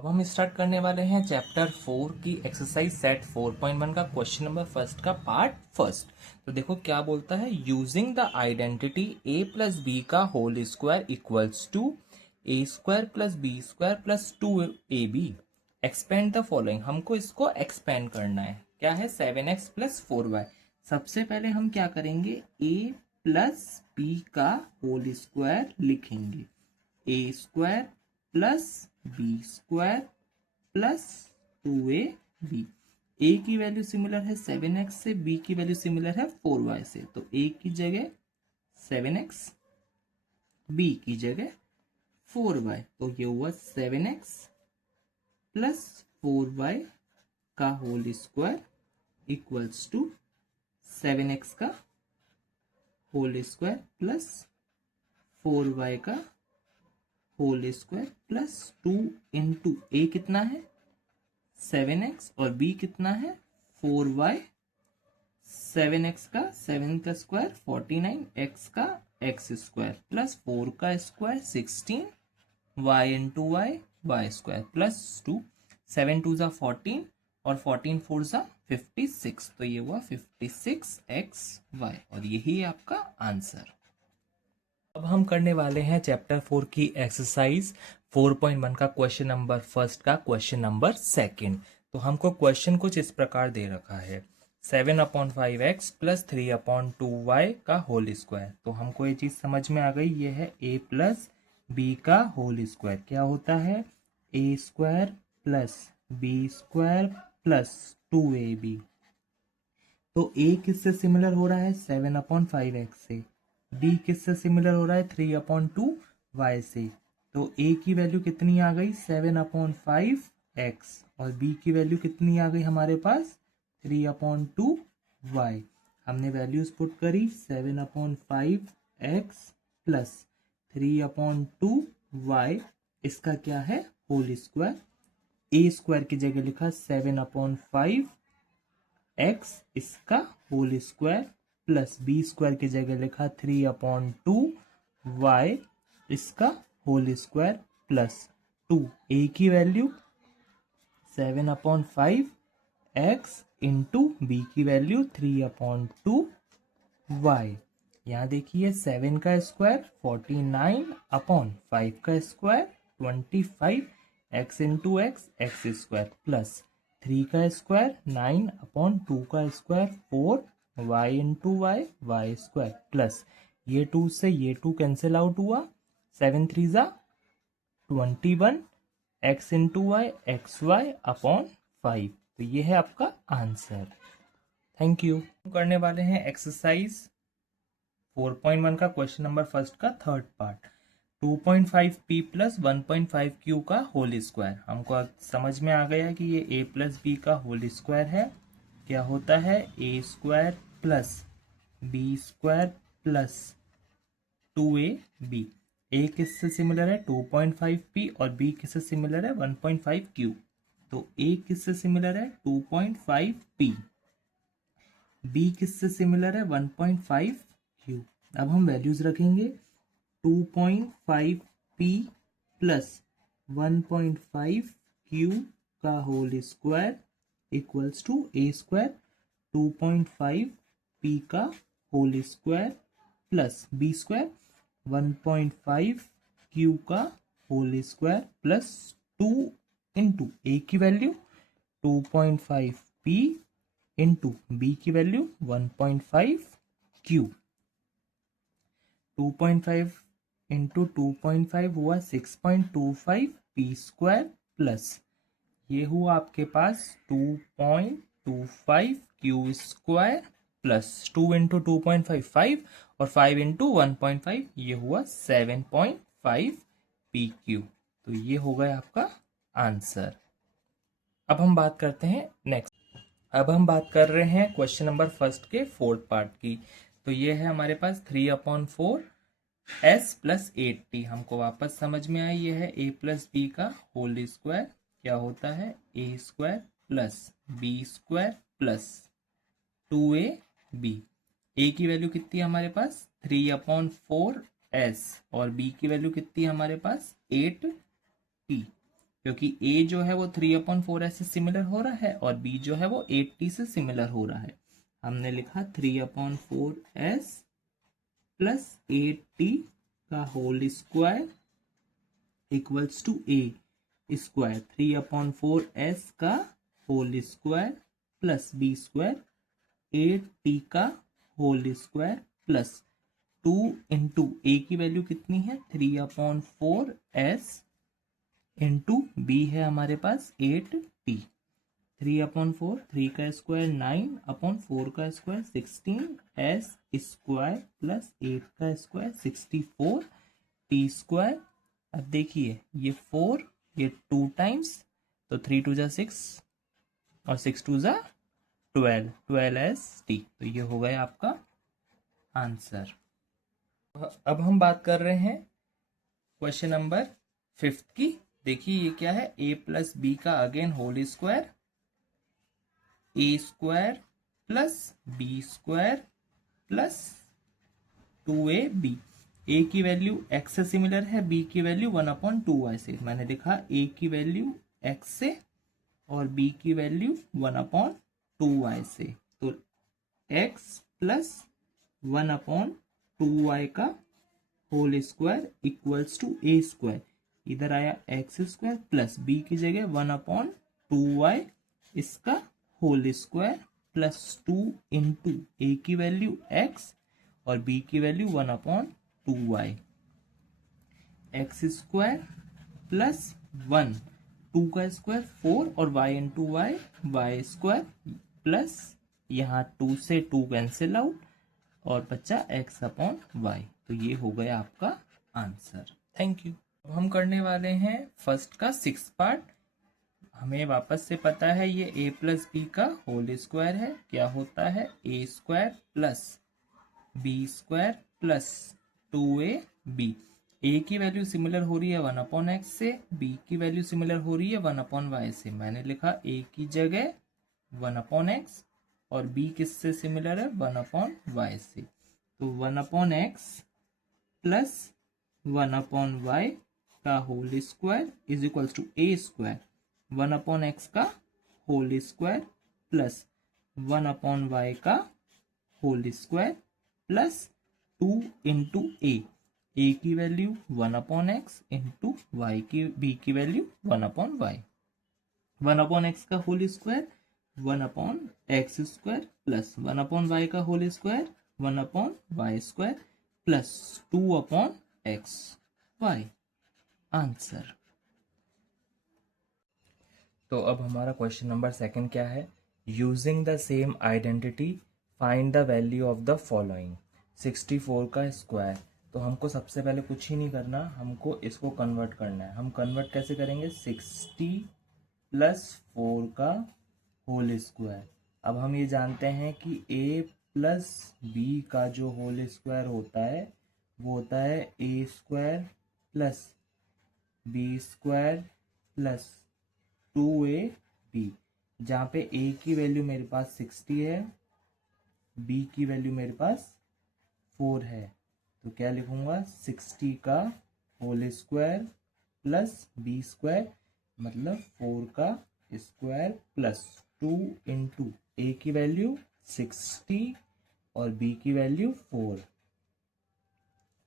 अब हम स्टार्ट करने वाले हैं चैप्टर 4 की एक्सरसाइज सेट 4.1 का क्वेश्चन नंबर फर्स्ट का पार्ट फर्स्ट। तो देखो क्या बोलता है, using the identity a plus B का whole square equals to a square plus B square plus 2ab expand the following. हमको इसको एक्सपेंड करना है। क्या है, 7x प्लस 4y। सबसे पहले हम क्या करेंगे, a प्लस बी का होल स्क्वायर लिखेंगे, a square plus B square plus 2ab। A की वैल्यू सिमिलर है 7x से, बी की वैल्यू सिमिलर है 4y से, तो ए की जगह 7x, बी की जगह 4y, तो ये हुआ 7x प्लस 4y का whole square equals to 7x का होल स्क्वायर प्लस 4y का होल स्क्वायर प्लस 2 इंटू ए कितना है 7x और b कितना है 4y। 7x का 7 का स्क्वायर 49, x का x स्क्वायर प्लस 4 का square 16, y into y square plus 2। 7 2 ज़ा 14 और 14 4 ज़ा 56, तो ये हुआ 56xy और यही आपका आंसर। अब हम करने वाले हैं चैप्टर 4 की एक्सरसाइज 4.1 का क्वेश्चन नंबर फर्स्ट का क्वेश्चन नंबर सेकंड। तो हमको क्वेश्चन कुछ इस प्रकार दे रखा है, 7/5x प्लस 3/2y का होल स्क्वायर। तो हमको ये चीज़ समझ में आ गई, ये है a प्लस बी का होल स्क्वायर। क्या होता है, a square plus B square plus 2ab। तो a किससे सिमिलर हो रहा है 7/5x से, b किससे सिमिलर हो रहा है 3/2y से। तो a की वैल्यू कितनी आ गई 7/5x और b की वैल्यू कितनी आ गई हमारे पास 3/2y। हमने वैल्यूज पुट करी 7/5x प्लस 3/2y, इसका क्या है होल स्क्वायर। a स्क्वायर की जगह लिखा 7/5x, इसका whole square plus B square की जगह लिखा 3/2y, इसका होल स्क्वायर प्लस 2। ए की वैल्यू 7/5x इंटू बी की वैल्यू 3/2y। यहाँ देखिए 7 का स्क्वायर 49/5 का square 25, x into X square plus 3 का स्क्वायर 9/2 का square 4, y into Y square plus ये 2 से ये 2 कैंसिल आउट हुआ, 7 3 ज़ा 21, x into Y X Y upon 5। तो ये है आपका आंसर। Thank you. करने वाले हैं एक्सरसाइज 4.1 का क्वेश्चन नंबर फर्स्ट का third part, 2.5p plus 1.5q का होल स्क्वायर। हमको समझ में आ गया कि ये a प्लस बी का होल स्क्वायर है। क्या होता है, a square plus B square plus 2ab। a किससे सिमिलर है 2.5p और b किससे सिमिलर है 1.5q। तो a किससे सिमिलर है 2.5p, b किससे सिमिलर है 1.5q। अब हम वैल्यूज रखेंगे, 2.5p प्लस 1.5q का whole square equals to a square 2.5p का whole square plus b square 1.5q का whole square plus 2 into a की वैल्यू 2.5p इंटू b की वैल्यू 1.5q। 2.5 इंटू 2.5 हुआ 6.25p स्क्वायर प्लस ये हुआ आपके पास 2.25q square plus 2 into 2.5 5 और 5 into 1.5 ये हुआ 7.5pq। तो ये हो गया आपका आंसर। अब हम बात करते हैं नेक्स्ट। अब हम बात कर रहे हैं क्वेश्चन नंबर फर्स्ट के फोर्थ पार्ट की। तो ये है हमारे पास 3/4 s प्लस 8t। हमको वापस समझ में आई, ये है a प्लस बी का होल स्क्वायर। क्या होता है, a square plus B square plus 2ab। a की वैल्यू कितनी है हमारे पास 3/4s और b की वैल्यू कितनी है हमारे पास 8t। क्योंकि a जो है वो 3/4s से सिमिलर हो रहा है और b जो है वो 8t से सिमिलर हो रहा है। हमने लिखा 3/4s प्लस 8t का whole square equals to a square 3/4s का whole square plus b square 8t का whole square plus 2 into A की वैल्यू कितनी है 3/4s इंटू बी है हमारे पास 8t 3/4 3 का स्क्वायर 9/4 का स्क्वायर 16 s स्क्वायर प्लस 8 का स्क्वायर 64 t स्क्वायर। अब देखिए ये 4 ये 2 टाइम्स तो 3 2 जा 6 और 6 2 जा 12s t। तो ये हो गया आपका आंसर। अब हम बात कर रहे हैं क्वेश्चन नंबर 5 की। देखिए ये क्या है a प्लस बी का again whole square a square plus B square plus 2ab। a की वैल्यू x से सिमिलर है, b की वैल्यू 1/2y से। मैंने लिखा a की वैल्यू x से और b की वैल्यू 1/2y से। तो x प्लस 1/2y का whole square equals to a square. इधर आया x स्क्वायर प्लस b की जगह 1/2y इसका whole square plus 2 into a की वैल्यू x और b की value 1/2y। x square plus 1 2 का स्क्वायर 4 और y into Y Y square plus यहाँ 2 से 2 कैंसिल आउट और बच्चा x/y। तो ये हो गया आपका आंसर। Thank you. अब हम करने वाले हैं फर्स्ट का 6 पार्ट। हमें वापस से पता है ये a प्लस बी का होल स्क्वायर है। क्या होता है a square plus B square plus 2ab। a की वैल्यू सिमिलर हो रही है 1/x से, b की वैल्यू सिमिलर हो रही है 1/y से। मैंने लिखा a की जगह 1/x और b किससे सिमिलर है 1/y से। तो 1/x प्लस 1/y का whole square is equals to a square 1/x का होल स्क्वायर प्लस 1/y का whole square plus 2 into a की वैल्यू 1/x इंटू b की वैल्यू 1/y। 1/x का whole square 1/x square plus 1/y का whole square 1/y square plus 2/xy। Answer. तो अब हमारा question number 2 क्या है, using the same identity find the value of the following. 64 का square. तो हमको सबसे पहले कुछ ही नहीं करना, हमको इसको कन्वर्ट करना है। हम कन्वर्ट कैसे करेंगे 60 प्लस 4 का होल स्क्वायर। अब हम ये जानते हैं कि a प्लस बी का जो होल स्क्वायर होता है वो होता है a square plus B square plus 2ab। जहाँ पे a की वैल्यू मेरे पास 60 है, b की वैल्यू मेरे पास 4 है। तो क्या लिखूंगा 60 का whole square plus b square मतलब 4 का स्क्वायर प्लस 2 इंटू a की वैल्यू 60 और b की वैल्यू 4।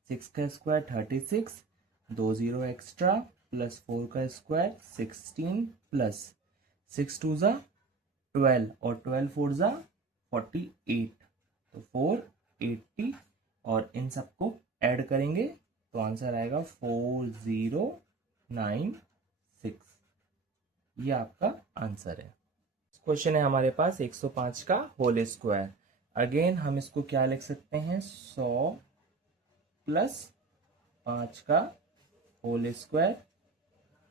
6 का स्क्वायर 36, 2 0 एक्स्ट्रा प्लस 4 का स्क्वायर 16 प्लस 6 2 जा 12 और 12 4 जा 48। तो 480 और इन सबको ऐड करेंगे तो आंसर आएगा 4096। ये आपका आंसर है। क्वेश्चन है हमारे पास 105 का होल स्क्वायर। अगेन हम इसको क्या लिख सकते हैं 100 प्लस 5 का होल स्क्वायर।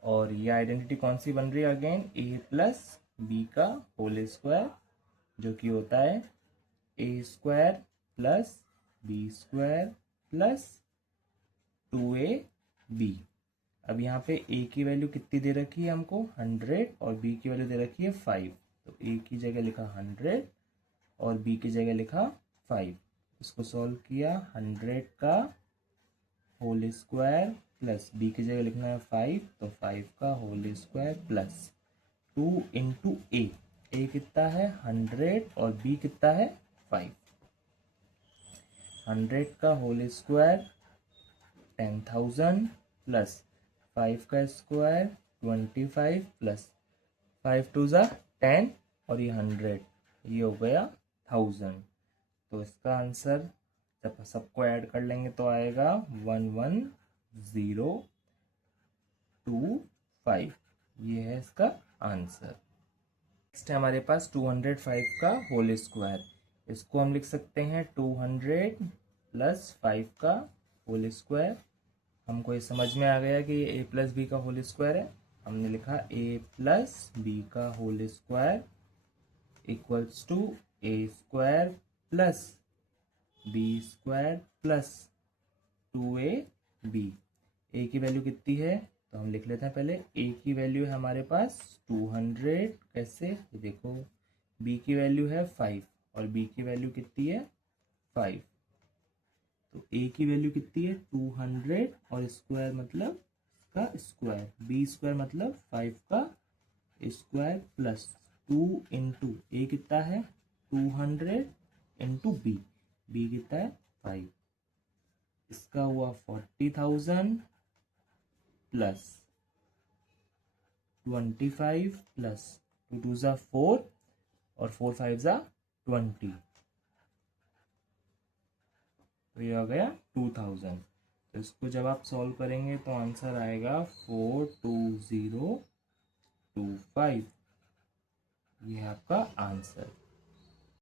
और ये आइडेंटिटी कौन सी बन रही है अगेन a प्लस बी का होल स्क्वायर जो कि होता है a square plus B square plus 2ab। अब यहाँ पे a की वैल्यू कितनी दे रखी है हमको 100 और b की वैल्यू दे रखी है 5। तो a की जगह लिखा 100 और b की जगह लिखा 5। इसको सॉल्व किया 100 का होल स्क्वायर प्लस बी की जगह लिखना है 5, तो 5 का होल स्क्वायर प्लस 2 इंटू ए कितना है 100 और बी कितना है 5। 100 का होल स्क्वायर 10,000 प्लस 5 का स्क्वायर 25 प्लस 5 टू ज़ा 10 और ये 100, ये हो गया 1000। तो इसका आंसर जब सबको ऐड कर लेंगे तो आएगा 11025। ये है इसका आंसर। नेक्स्ट है हमारे पास 205 का होल स्क्वायर। इसको हम लिख सकते हैं 200 प्लस 5 का होल स्क्वायर। हमको ये समझ में आ गया कि ये a प्लस बी का होल स्क्वायर है। हमने लिखा a प्लस बी का whole square equals to a square plus B square plus 2ab। a की वैल्यू कितनी है तो हम लिख लेते हैं पहले। a की वैल्यू है हमारे पास 200। कैसे, ये देखो b की वैल्यू है 5 और b की वैल्यू कितनी है 5। तो a की वैल्यू कितनी है 200 और स्क्वायर मतलब इसका स्क्वायर, b स्क्वायर मतलब 5 का स्क्वायर प्लस 2 इंटू a कितना है 200 इंटू b कितना है 5। इसका हुआ 40,000 प्लस 25 प्लस 2 2 ज़ा 4 और 4 5 ज़ा 20, तो ये आ गया 2000। तो इसको जब आप सॉल्व करेंगे तो आंसर आएगा 42025। ये है आपका आंसर।